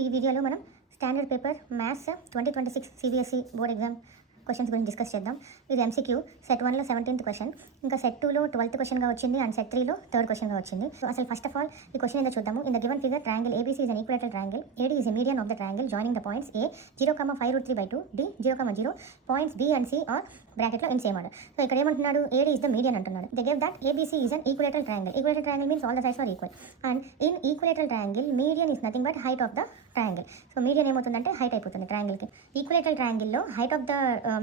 ఈ వీడియోలో మనం standard paper maths 2026 CBSE board exam questions గురించి డిస్కస్ చేద్దాం. ఇది ఎంసీక్యూ సెట్ 1లో 17th క్వశ్చన్, ఇంకా సెట్ 2లో 12th క్వశ్చన్గా వచ్చింది అండ్ సెట్ 3లో 3rd క్వశ్చన్గా వచ్చింది. సో అసలు ఫస్ట్ ఆఫ్ ఆల్ ఈ క్వశ్చన్ ఏదో చూద్దాము. In the given figure triangle ABC is an equilateral triangle. AD is a median of the triangle joining the points A 0,5√3/2, D 0,0. Points B and C are బ్రాకెట్లో in same order. So ఇక్కడ ఏమంటున్నాడు, AD is the median అంటున్నాడు. They gave that ABC is an equilateral triangle. Equilateral triangle means all the sides are equal. And in equilateral triangle, median is nothing but height of the triangle. So median ఏమవుతుందంటే height అయిపోతుంది ట్రయాంగిల్కి. Equilateral ట్రయాంగిల్లో height of the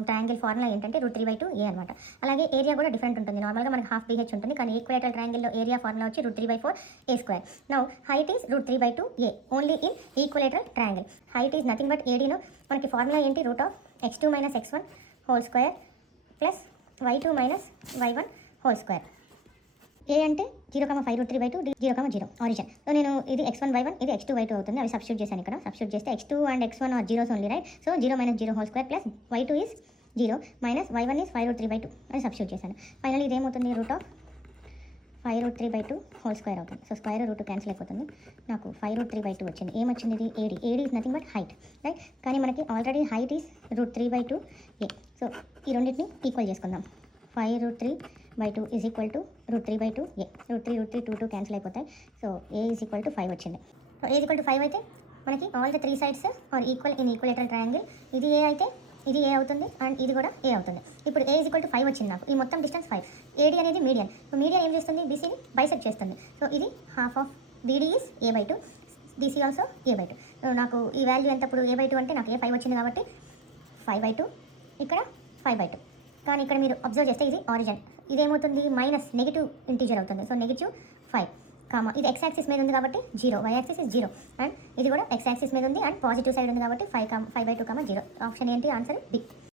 triangle formula ఏంటంటే √3/2A అనమాట. అలాగే area కూడా different ఉంటుంది. నార్మల్గా మనకి హాఫ్ BH ఉంటుంది, కానీ ఈక్వలేటరల్ ట్రయాంగిల్లో ఏరియా ఫార్ములా వచ్చి √3/4A². Now height is √3/2A only in equilateral triangle. Height is nothing but ADను మనకి ఫార్ములా ఏంటి, √(x2 - x1) హోల్² plus y2 - y1 హోల్². ఏ అంటే 0,5√3/2, D 0,0 ఆరిజిన్. సో నేను ఇది x1 y1, ఇది x2 y2 అవుతుంది. అవి సబ్స్టిట్యూట్ చేశాను. ఇక్కడ సబ్స్టిట్యూట్ చేస్తే x2 and x1 are zeros only, right? So 0 - 0 whole plus y2 is 0 minus y1 is 5√3/2 అని సబ్స్టిట్యూట్ చేశాను. ఫైనల్ ఇది ఏమవుతుంది, √5√3/2 హోల్² అవుతుంది. సో స్క్వేర్ రూట్ క్యాన్సిల్ అయిపోతుంది. నాకు 5√3/2 వచ్చింది. ఏమొచ్చింది, ఇది AD is nothing but height, right? కానీ మనకి already height is √3/2A. So ఈ రెండింటిని ఈక్వల్ చేసుకుందాం. 5√3/2 is equal to √3/2A. √3 2 cancel అయిపోతాయి. So A is equal to 5 వచ్చింది. So A is equal to 5 అయితే మనకి all the 3 sides are equal in equilateral triangle. ఇది A అయితే ఇది A అవుతుంది అండ్ ఇది కూడా A అవుతుంది. ఇప్పుడు A ఈజ్ ఈక్వల్ టు 5 వచ్చింది నాకు. ఈ మొత్తం డిస్టెన్స్ 5. AD అనేది మీడియన్. సో మీడియన్ ఏం చేస్తుంది, BCని బైసెక్ట్ చేస్తుంది. సో ఇది half of BD is A/2, BC also A/2. So నాకు ఈ వాల్యూ ఎంత, ఇప్పుడు A/2 అంటే నాకు A 5 వచ్చింది కాబట్టి 5/2, ఇక్కడ 5/2. కానీ ఇక్కడ మీరు అబ్జర్వ్ చేస్తే ఇది ఆరిజిన్. ఇదేమవుతుంది, మైనస్ నెగిటివ్ ఇంటీజర్ అవుతుంది. సో -5, ఇది x యాక్సిస్ మీద ఉంది కాబట్టి 0, y యాక్సిస్ ఇస్ 0 అండ్ ఇది కూడా x యాక్సిస్ మీద ఉంది అండ్ పాజిటివ్ సైడ్ ఉంది కాబట్టి 5/2, 0. ఆప్షన్ ఏంటి, ఆన్సర్ B.